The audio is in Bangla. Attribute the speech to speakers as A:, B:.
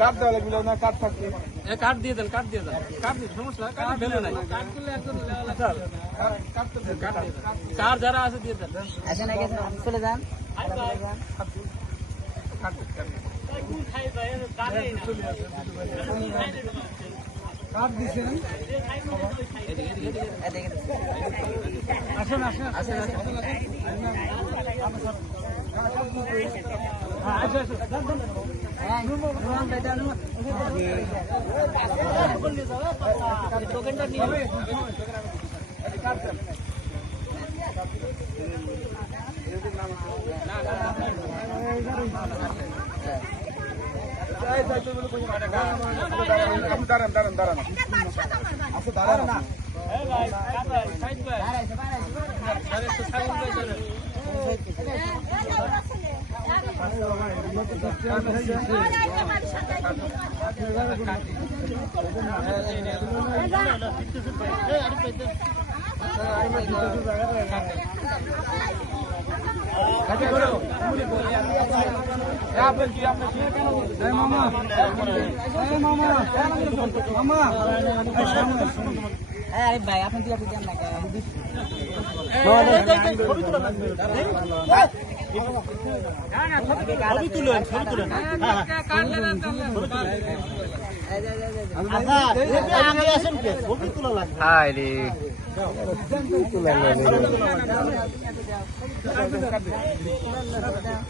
A: কাঠ না কাঠ
B: দিয়ে। দেন কাট দিয়ে দেন। কাট দিয়ে সমস্যা নাই, কাট নাই। কার যারা আছে দিয়ে দেন।
C: চলে যান।
A: কাঠ
C: এদিকে
A: আসেন আসেন
C: আসেন হ্যাঁ
A: দাঁড়ান দাঁড়ান দাঁড়ান। আচ্ছা দাঁড়ান না
C: দাঁড়াইছে হ্যাঁ ভাই আপনি কি আপনি দেন না
B: ছবি তুলেন ছবি তুলেন হাই Да.